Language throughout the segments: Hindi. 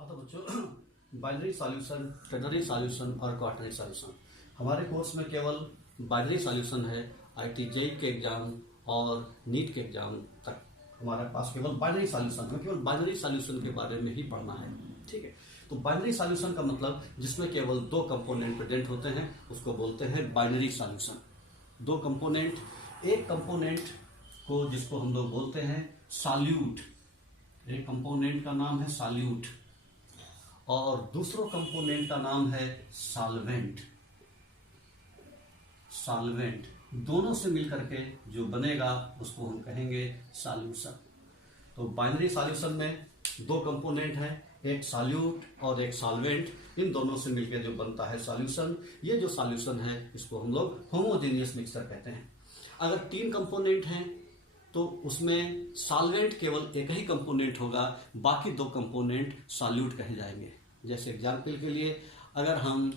हाँ तो बच्चों बाइनरी सॉल्यूशन, टेनरी सॉल्यूशन और क्वार्टनरी सॉल्यूशन हमारे कोर्स में केवल बाइनरी सॉल्यूशन है। आईटी जेई के एग्जाम और नीट के एग्जाम तक हमारे पास केवल बाइनरी सॉल्यूशन है। केवल बाइनरी सॉल्यूशन के बारे में ही पढ़ना है, ठीक है। तो बाइनरी सॉल्यूशन का मतलब जिसमें केवल दो कंपोनेंट प्रेजेंट होते हैं उसको बोलते हैं बाइनरी सॉल्यूशन। दो कंपोनेंट, एक कंपोनेंट को जिसको हम लोग बोलते हैं सॉल्यूट, एक कंपोनेंट का नाम है सॉल्यूट और दूसरों कंपोनेंट का नाम है सॉल्वेंट। सॉल्वेंट दोनों से मिलकर के जो बनेगा उसको हम कहेंगे सॉल्यूशन। तो बाइनरी सॉल्यूशन में दो कंपोनेंट हैं, एक सॉल्यूट और एक सॉल्वेंट। इन दोनों से मिलकर जो बनता है सॉल्यूशन, ये जो सॉल्यूशन है इसको हम लोग होमोजेनियस मिक्सचर कहते हैं। अगर तीन कंपोनेंट हैं तो उसमें सॉल्वेंट केवल एक ही कंपोनेंट होगा, बाकी दो कंपोनेंट सॉल्यूट कहे जाएंगे। जैसे एग्जाम्पल के लिए अगर हम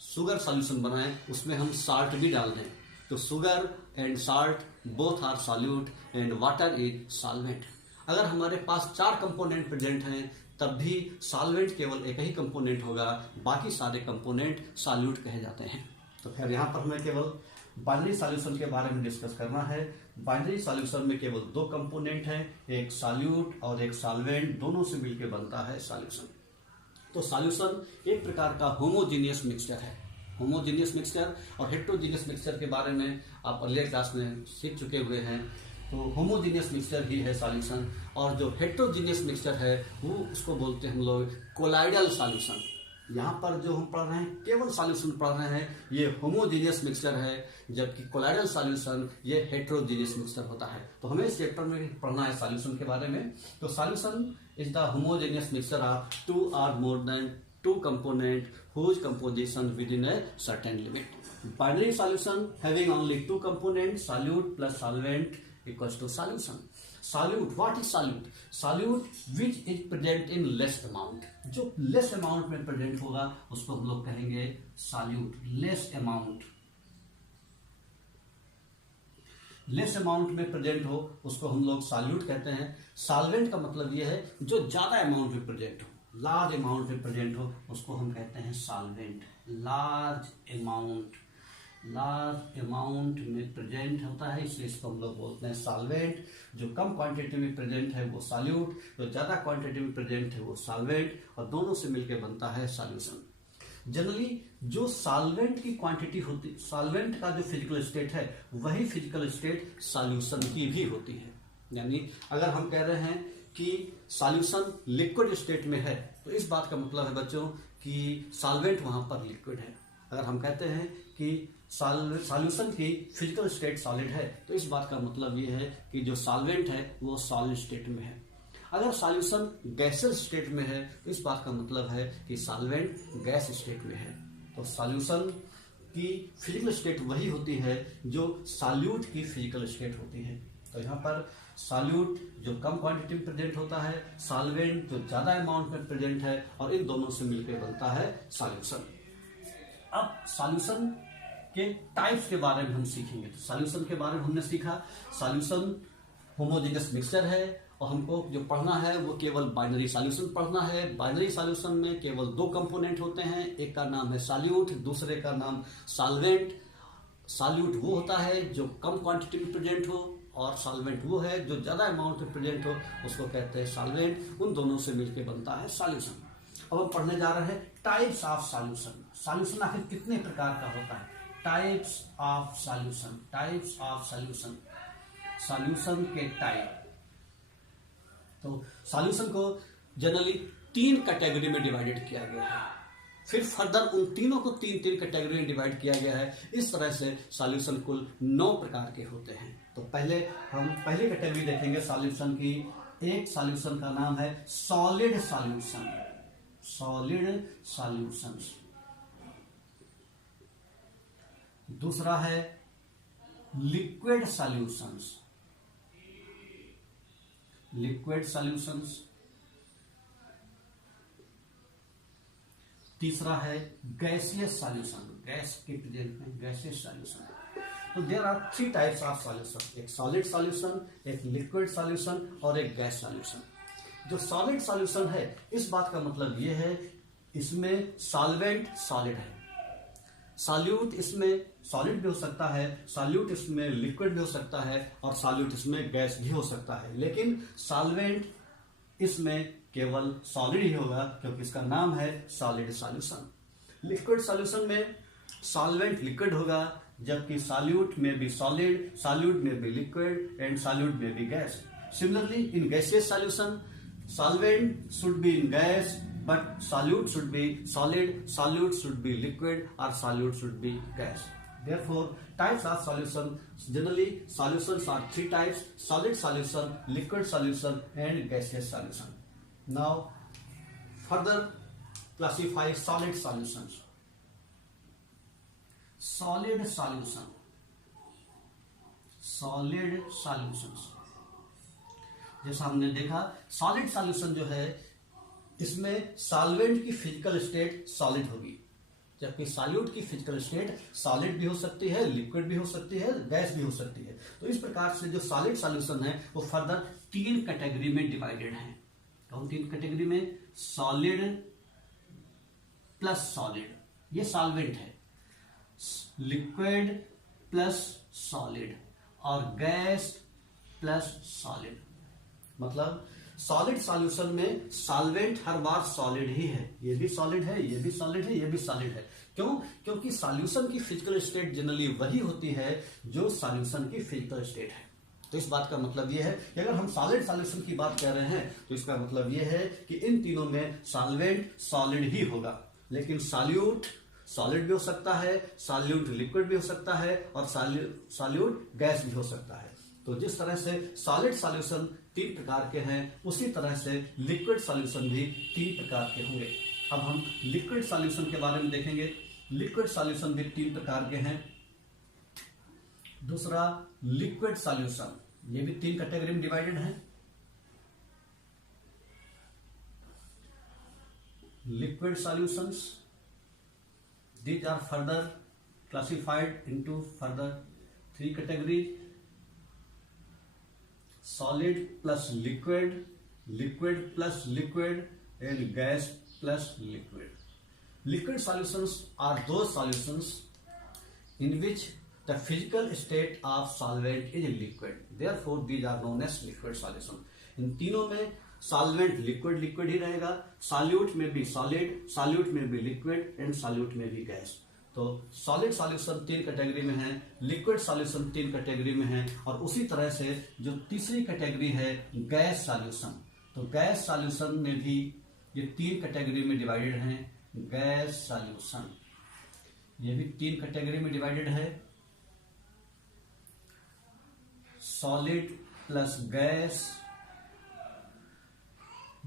शुगर सॉल्यूशन बनाएं, उसमें हम साल्ट भी डाल दें तो sugar and salt both are solute and water is solvent. अगर हमारे पास चार कंपोनेंट प्रेजेंट हैं तब भी सॉल्वेंट केवल एक ही कंपोनेंट होगा, बाकी सारे कंपोनेंट सॉल्यूट कहे जाते हैं। तो फिर यहाँ पर हमें केवल बाइनरी सॉल्यूशन के बारे में डिस्कस करना है। बाइनरी सॉल्यूशन में केवल दो कंपोनेंट हैं, एक सॉल्यूट और एक सॉल्वेंट, दोनों से मिलकर बनता है सॉल्यूशन। तो सॉल्यूशन एक प्रकार का होमोजीनियस मिक्सचर है। होमोजीनियस मिक्सचर और हेट्रोजीनियस मिक्सचर के बारे में आप अगले क्लास में सीख चुके हुए हैं। तो होमोजीनियस मिक्सचर ही है सॉल्यूशन और जो हेट्रोजीनियस मिक्सचर है वो उसको बोलते हैं हम लोग कोलाइडल सॉल्यूशन। यहाँ पर जो हम पढ़ रहे हैं केवल सॉल्यूशन पढ़ रहे हैं, ये होमोजीनियस मिक्सचर है, जबकि कोलाइडल सॉल्यूशन ये हेट्रोजीनियस मिक्सचर होता है। तो हमें इस चैप्टर में पढ़ना है सॉल्यूशन के बारे में। तो solution is the homogeneous mixture of two or more than two component whose composition within a certain limit. Binary solution having only two components, solute plus solvent equals to solution. Solute, what is solute? Solute which is present in less amount. जो less amount में present होगा उसको हम लोग कहेंगे solute. Less amount, less amount में प्रेजेंट हो उसको हम लोग सॉल्यूट कहते हैं। सॉल्वेंट का मतलब यह है जो ज्यादा अमाउंट में प्रेजेंट हो, लार्ज अमाउंट में प्रेजेंट हो उसको हम कहते हैं सॉल्वेंट। लार्ज अमाउंट में प्रेजेंट होता है इसलिए इसको हम लोग बोलते हैं सॉल्वेंट। जो कम क्वांटिटी में प्रेजेंट है वो सॉल्यूट, जो ज्यादा क्वांटिटी में प्रेजेंट है वो सॉल्वेंट, और दोनों से मिलकर बनता है सॉल्यूशन। जनरली जो सॉल्वेंट की क्वांटिटी होती, सॉल्वेंट का जो फिजिकल स्टेट है वही फिजिकल स्टेट सॉल्यूशन की भी होती है। यानी अगर हम कह रहे हैं कि सॉल्यूशन लिक्विड स्टेट में है तो इस बात का मतलब है बच्चों कि सॉल्वेंट वहां पर लिक्विड है। अगर हम कहते हैं कि सॉल्यूशन की फिजिकल स्टेट सॉलिड है तो इस बात का मतलब ये है कि जो सॉल्वेंट है वो सॉलिड स्टेट में है। अगर सॉल्यूशन गैसेस स्टेट में है तो इस बात का मतलब है कि सॉल्वेंट गैस स्टेट में है। तो सॉल्यूशन की फिजिकल स्टेट वही होती है जो सॉल्यूट की फिजिकल स्टेट होती है। तो यहाँ पर सॉल्यूट जो कम क्वांटिटी में प्रेजेंट होता है, सॉल्वेंट जो ज्यादा अमाउंट में प्रेजेंट है, और इन दोनों से मिलकर बनता है सॉल्यूशन। अब सॉल्यूशन के टाइप्स के बारे में हम सीखेंगे। तो सॉल्यूशन के बारे में हमने सीखा सॉल्यूशन होमोजेनियस मिक्सचर है और हमको जो पढ़ना है वो केवल बाइनरी सॉल्यूशन पढ़ना है। बाइनरी सॉल्यूशन में केवल दो कंपोनेंट होते हैं, एक का नाम है सॉल्यूट, दूसरे का नाम सॉल्वेंट। सॉल्यूट वो होता है जो कम क्वांटिटी में प्रेजेंट हो और सॉल्वेंट वो है जो ज्यादा अमाउंट में प्रेजेंट हो, उसको कहते हैं सॉल्वेंट। उन दोनों से मिलकर बनता है सॉल्यूशन। अब हम पढ़ने जा रहे हैं टाइप्स ऑफ सॉल्यूशन। सॉल्यूशन आखिर कितने प्रकार का होता है? Types of solution. Types of solution, solution के टाइप। तो सॉल्यूशन को जनरली तीन कैटेगरी में डिवाइडेड किया गया है, फिर फर्दर उन तीनों को तीन तीन कैटेगरी में डिवाइड किया गया है। इस तरह से सॉल्यूशन कुल 9 प्रकार के होते हैं। तो पहले हम पहली कैटेगरी देखेंगे सॉल्यूशन की। एक सॉल्यूशन का नाम है सॉलिड सॉल्यूशन। Solid solution. दूसरा है लिक्विड सॉल्यूशंस। Liquid solutions. तीसरा है गैसियस सॉल्यूशन। गैस के प्रेजेंट में गैसियस सॉल्यूशन। तो there are 3 types of solution, एक सॉलिड सॉल्यूशन, एक लिक्विड सॉल्यूशन और एक गैस सॉल्यूशन। जो सॉलिड सॉल्यूशन है इस बात का मतलब ये है इसमें सॉल्वेंट सॉलिड है, सॉल्यूट इसमें सॉलिड भी हो सकता है, सॉल्यूट इसमें लिक्विड भी हो सकता है और सॉल्यूट इसमें गैस भी हो सकता है, लेकिन सॉल्वेंट इसमें केवल सॉलिड ही होगा क्योंकि इसका नाम है सॉलिड सॉल्यूशन। लिक्विड सॉल्यूशन में सॉल्वेंट लिक्विड होगा, जबकि सॉल्यूट में भी सॉलिड, सॉल्यूट में भी लिक्विड एंड सॉल्यूट में भी gas. Similarly in gaseous solution solvent should be in gas but solute should be solid, solute should be liquid or solute should be gas. Therefore types of solution, generally solutions are three types: solid solution, liquid solution and gaseous solution. Now further classify solid solutions. Solid solution, solid solutions जैसा हमने देखा सॉलिड सॉल्यूशन जो है इसमें सॉल्वेंट की फिजिकल स्टेट सॉलिड होगी, जबकि सॉल्यूट की फिजिकल स्टेट सॉलिड भी हो सकती है, लिक्विड भी हो सकती है, गैस भी हो सकती है। तो इस प्रकार से जो सॉलिड सॉल्यूशन है वो फर्दर तीन कैटेगरी में डिवाइडेड है। कौन तीन कैटेगरी में? सॉलिड प्लस सॉलिड, ये सॉल्वेंट है, लिक्विड प्लस सॉलिड और गैस प्लस सॉलिड। मतलब सॉलिड सॉल्यूशन में सॉल्वेंट हर बार सॉलिड ही है, ये भी सॉलिड है, ये भी सॉलिड है, ये भी सॉलिड है। क्यों? क्योंकि सॉल्यूशन की फिजिकल स्टेट जनरली वही होती है जो सॉल्यूशन की फिजिकल स्टेट है। तो इस बात का मतलब ये है कि अगर हम सॉलिड सॉल्यूशन की बात कर रहे हैं तो इसका मतलब ये है कि इन तीनों में सॉल्वेंट सॉलिड ही होगा, लेकिन सॉल्यूट सॉलिड भी हो सकता है, सॉल्यूट लिक्विड भी हो सकता है और सॉल्यूट गैस भी हो सकता है। तो जिस तरह से सॉलिड सॉल्यूशन तीन प्रकार के हैं उसी तरह से लिक्विड सॉल्यूशन भी तीन प्रकार के होंगे। अब हम लिक्विड सॉल्यूशन के बारे में देखेंगे। लिक्विड सॉल्यूशन भी तीन प्रकार के हैं। दूसरा लिक्विड सॉल्यूशन, ये भी तीन कैटेगरी में डिवाइडेड है। Liquid solutions, these are further classified into further three categories: solid plus liquid, liquid plus liquid and gas plus liquid. Liquid solutions are those solutions in which the physical state of solvent is liquid, therefore these are known as liquid solution. इन तीनों में सॉल्वेंट लिक्विड लिक्विड ही रहेगा, सॉल्यूट में भी सॉलिड, सॉल्यूट में भी लिक्विड एंड सॉल्यूट में भी गैस। तो सॉलिड सॉल्यूशन तीन कैटेगरी में है, लिक्विड सॉल्यूशन तीन कैटेगरी में है और उसी तरह से जो तीसरी कैटेगरी है गैस सॉल्यूशन, तो गैस सॉल्यूशन में भी ये तीन कैटेगरी में डिवाइडेड हैं। गैस सॉल्यूशन ये भी तीन कैटेगरी में डिवाइडेड है, solid plus gas,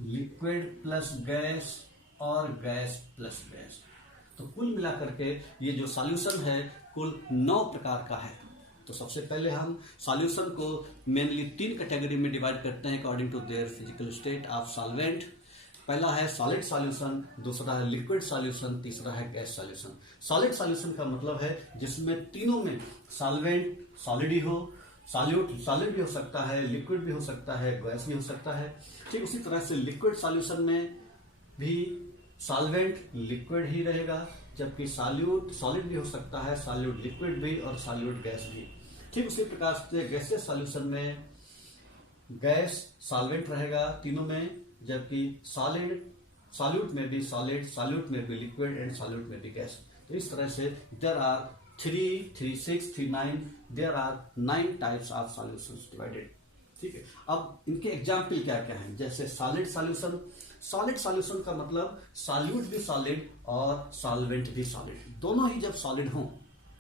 liquid plus gas और गैस प्लस गैस। तो कुल मिलाकर के ये जो सॉल्यूशन है कुल 9 प्रकार का है। तो सबसे पहले हम सॉल्यूशन को मेनली तीन कैटेगरी में डिवाइड करते हैं according to their physical state of solvent. पहला है सॉलिड सॉल्यूशन, दूसरा है लिक्विड सॉल्यूशन, तीसरा है गैस सॉल्यूशन। सॉलिड सॉल्यूशन का मतलब है जिसमें तीनों में सॉल्वेंट सॉलिड ही हो, सॉल्यूट सॉलिड भी हो सकता है, लिक्विड भी हो सकता है, गैस भी हो सकता है। ठीक उसी तरह से लिक्विड सॉल्यूशन में भी सॉल्वेंट लिक्विड ही रहेगा, जबकि सॉल्यूट सॉलिड भी हो सकता है, सॉल्यूट लिक्विड भी और सॉल्यूट गैस भी। ठीक उसी प्रकार से गैसियस सॉल्यूशन में गैस सॉल्वेंट रहेगा तीनों में, जबकि सॉल्यूट में भी सॉलिड, सॉल्यूट में भी लिक्विड एंड सॉल्यूट में भी गैस। तो इस तरह से there are 3, 3, 6, 3, 9 there are 9 types of solutions divided. ठीक है, अब इनके एग्जाम्पल क्या क्या हैं? जैसे सॉलिड सॉल्यूशन, सॉलिड सॉल्यूशन का मतलब सॉल्यूट भी सॉलिड और सॉल्वेंट भी सॉलिड, दोनों ही जब सॉलिड हों,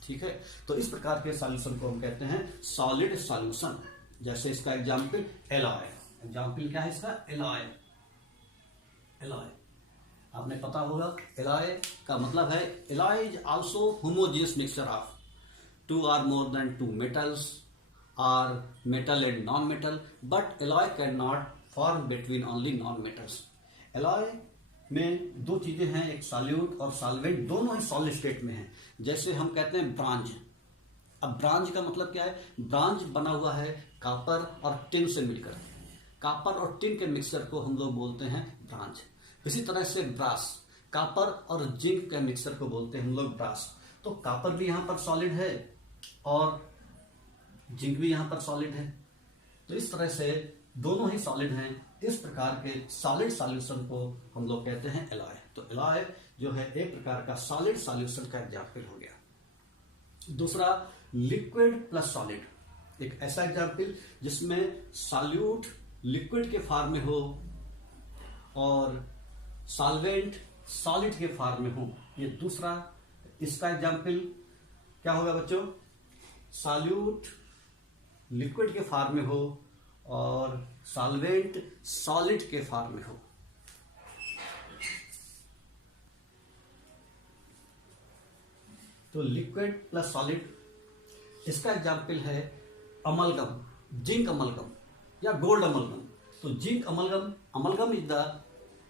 ठीक है, तो इस प्रकार के सॉल्यूशन को हम कहते हैं सॉलिड सॉल्यूशन। जैसे इसका एग्जाम्पल एलॉय, एग्जाम्पल क्या है इसका? एलॉय। एलॉय आपने पता होगा, एलॉय का मतलब है alloy is also homogeneous mixture of 2 or more than 2 metals or metal and non-metal, but alloy cannot form between only non-metals. alloy में दो चीजें हैं, एक सॉल्यूट और सॉल्वेंट, दोनों ही सॉलिड स्टेट में हैं। जैसे हम कहते हैं ब्रांज। अब ब्रांज का मतलब क्या है? ब्रांज बना हुआ है कॉपर और टिन से मिलकर। कॉपर और टिन के मिक्सचर को हम लोग बोलते हैं ब्रांज। इसी तरह से ब्रास, कॉपर और जिंक के मिक्सचर को बोलते हैं हम लोग ब्रास। तो कॉपर भी यहाँ पर सॉलिड है और जिंक भी यहाँ पर सॉलिड है, तो इस तरह से दोनों ही सॉलिड हैं। इस प्रकार के सॉलिड सॉल्यूशन को हम लोग कहते हैं एलॉय। तो एलॉय जो है एक प्रकार का सॉलिड सॉल्यूशन का एग्जाम्पल हो गया। दूसरा लिक्विड प्लस सॉलिड, एक ऐसा एग्जाम्पल जिसमें सॉल्यूट लिक्विड के फॉर्म में हो और सॉल्वेंट सॉलिड के फॉर्म में हो। ये दूसरा इसका एग्जाम्पल क्या होगा बच्चों? सॉल्यूट लिक्विड के फॉर्म में हो और सॉल्वेंट सॉलिड के फॉर्म में हो। तो लिक्विड प्लस सॉलिड, इसका एग्जाम्पल है अमलगम, जिंक अमलगम या गोल्ड अमलगम। तो zinc amalgam, amalgam is the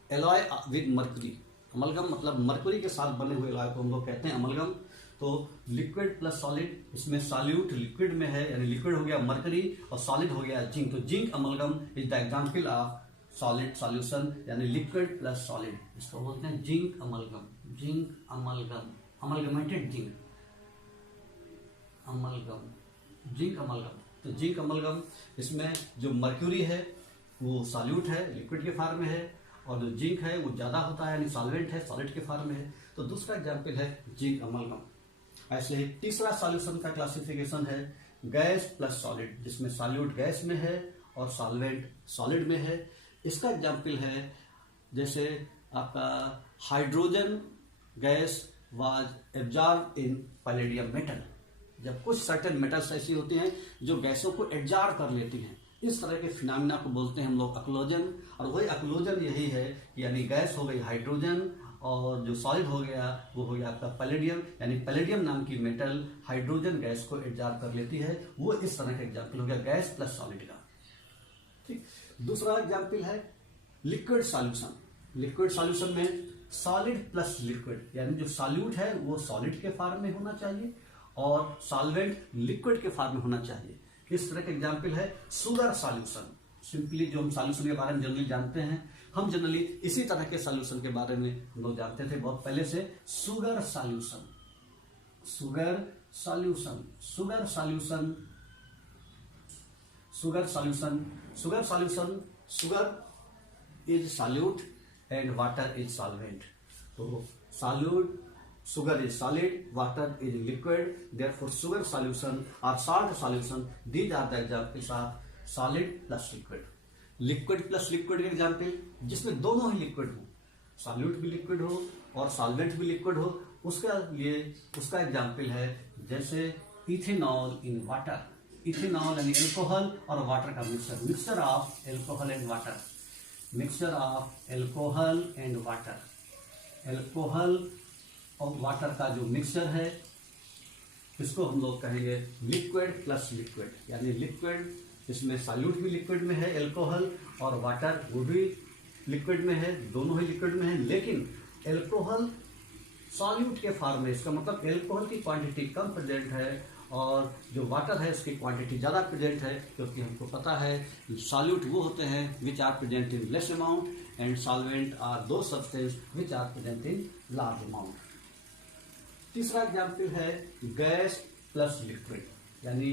alloy with mercury. Amalgam मतलब मर्क्यूरी के साथ बने हुए एलॉय को हम लोग कहते हैं अमलगम। तो लिक्विड प्लस सॉलिड, इसमें सॉल्यूट लिक्विड में है, यानी लिक्विड हो गया मर्करी और सॉलिड हो गया जिंक। तो zinc amalgam is the example of solid solution, यानी लिक्विड प्लस सॉलिड। इसको बोलते हैं zinc amalgam, zinc amalgam, amalgamated zinc, amalgam, zinc amalgam. तो जिंक अमलगम, इसमें जो मर्क्यूरी है वो सॉल्यूट है, लिक्विड के फॉर्म में है, और जो जिंक है वो ज्यादा होता है, यानी सॉल्वेंट है, सॉलिड के फॉर्म में है। तो दूसरा एग्जाम्पल है जिंक अमलगम। ऐसे ही तीसरा सॉल्यूशन का क्लासिफिकेशन है गैस प्लस सॉलिड, जिसमें सॉल्यूट गैस में है और सॉल्वेंट सॉलिड में है। इसका एग्जाम्पल है जैसे आपका hydrogen gas was absorb in palladium metal. जब कुछ सर्टेन मेटल्स ऐसी होती हैं जो गैसों को एब्जॉर्ब कर लेती हैं, इस तरह के फिनोमिना को बोलते हैं हम लोग अक्लोजन। और वही अक्लोजन यही है, यानी गैस हो गई हाइड्रोजन और जो सॉलिड हो गया वो हो गया आपका पैलेडियम, यानी पैलेडियम नाम की मेटल हाइड्रोजन गैस को एब्जॉर्ब कर लेती है। वो इस तरह का एग्जाम्पल हो गया गैस प्लस सॉलिड का। ठीक, दूसरा एग्जाम्पल है लिक्विड सॉल्यूशन। लिक्विड सॉल्यूशन में सॉलिड प्लस लिक्विड, यानी जो सॉल्यूट है वो सॉलिड के फॉर्म में होना चाहिए और सॉल्वेंट लिक्विड के फॉर्म में होना चाहिए। इस तरह का एग्जाम्पल है शुगर सॉल्यूशन। सिंपली जो हम सॉल्यूशन के बारे में जनरली जानते हैं, हम जनरली इसी तरह के सॉल्यूशन के बारे में हम लोग जानते थे बहुत पहले से। Sugar solution, sugar solution, sugar solution, sugar solution, sugar solution, sugar is solute and water is solvent. तो solute, sugar is solid, water is liquid, therefore sugar solution or salt solution, these are the examples of solid plus liquid. Liquid plus liquid के एग्जाम्पल जिसमें दोनों ही लिक्विड हो, सॉल्यूट भी लिक्विड हो और सॉल्वेंट भी लिक्विड हो, उसका लिए उसका एग्जाम्पल है जैसे इथेनॉल इन वाटर। इथेनॉल यानी एल्कोहल और वाटर का mixture, mixture of alcohol and water, mixture of alcohol and water, alcohol और वाटर का जो मिक्सचर है इसको हम लोग कहेंगे लिक्विड प्लस लिक्विड। यानी लिक्विड, इसमें सॉल्यूट भी लिक्विड में है एल्कोहल और वाटर वो भी लिक्विड में है, दोनों ही लिक्विड में है, लेकिन एल्कोहल सॉल्यूट के फॉर्म में। इसका मतलब एल्कोहल की क्वांटिटी कम प्रेजेंट है और जो वाटर है उसकी क्वांटिटी ज़्यादा प्रेजेंट है, क्योंकि हमको पता है सॉल्यूट वो होते हैं which are present in less amount and solvent are those substance which are present in large amount. तीसरा एग्जाम्पल है गैस प्लस लिक्विड, यानी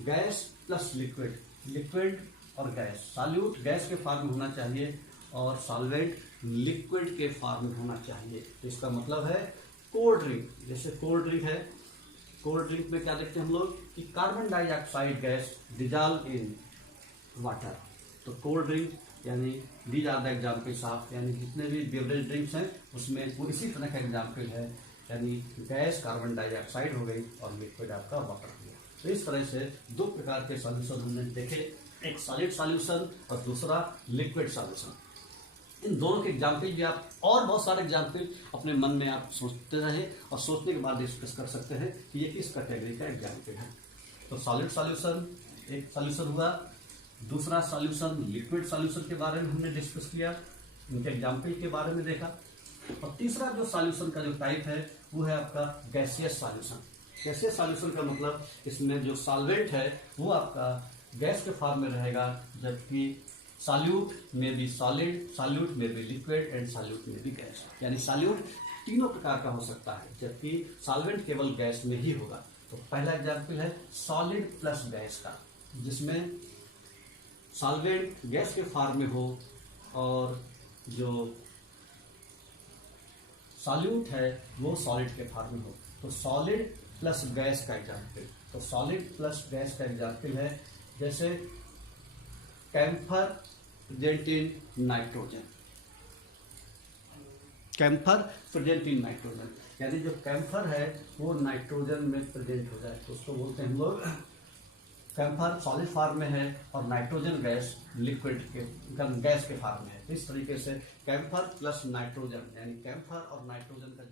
गैस प्लस लिक्विड, लिक्विड और गैस। सॉल्यूट गैस के फॉर्म में होना चाहिए और सॉल्वेंट लिक्विड के फॉर्म में होना चाहिए। तो इसका मतलब है कोल्ड ड्रिंक, जैसे कोल्ड ड्रिंक है, कोल्ड ड्रिंक में क्या देखते हैं हम लोग कि carbon dioxide gas dissolve in water. तो कोल्ड ड्रिंक यानी these are the examples of, यानी जितने भी बेवरेज ड्रिंक्स हैं उसमें वो इसी तरह का एग्जाम्पल है, यानी गैस कार्बन डाइऑक्साइड हो गई और लिक्विड आपका वाटर हो गया। तो इस तरह से दो प्रकार के सॉल्यूशन हमने देखे, एक सॉलिड सॉल्यूशन और दूसरा लिक्विड सॉल्यूशन। इन दोनों के एग्जाम्पल भी आप और बहुत सारे एग्जाम्पल अपने मन में आप सोचते रहे और सोचने के बाद डिस्कस कर सकते हैं कि ये किस कैटेगरी का एग्जाम्पल है। तो सॉलिड सॉल्यूशन एक सॉल्यूशन हुआ, दूसरा सॉल्यूशन लिक्विड सॉल्यूशन के बारे में हमने डिस्कस किया, उनके एग्जाम्पल के बारे में देखा। और तीसरा जो सॉल्यूशन का जो टाइप है वो है आपका गैसियस सॉल्यूशन। गैसियस सॉल्यूशन का मतलब इसमें जो सॉल्वेंट है वो आपका गैस के फॉर्म में रहेगा, जबकि सॉल्यूट में बी सॉलिड, सॉल्यूट में बी लिक्विड एंड सॉल्यूट में बी गैस। यानी सॉल्यूट तीनों प्रकार का हो सकता है, जबकि सॉल्वेंट केवल गैस में ही होगा। तो पहला एग्जाम्पल है सॉलिड प्लस गैस का, जिसमें सॉल्वेंट गैस के फॉर्म में हो और जो सॉल्यूट है वो सॉलिड के फॉर्म में हो। तो सॉलिड प्लस गैस का एग्जाम्पल, तो सॉलिड प्लस गैस का एग्जाम्पल है जैसे camphor present in nitrogen, camphor present in nitrogen, यानी जो कैम्फर है वो नाइट्रोजन में प्रेजेंट हो जाए तो उसको बोलते हैं हम लोग कैम्फर सॉलिड फॉर्म में है और नाइट्रोजन गैस लिक्विड के गैस के फॉर्म में है। इस तरीके से कैम्फर प्लस नाइट्रोजन यानी कैम्फर और नाइट्रोजन का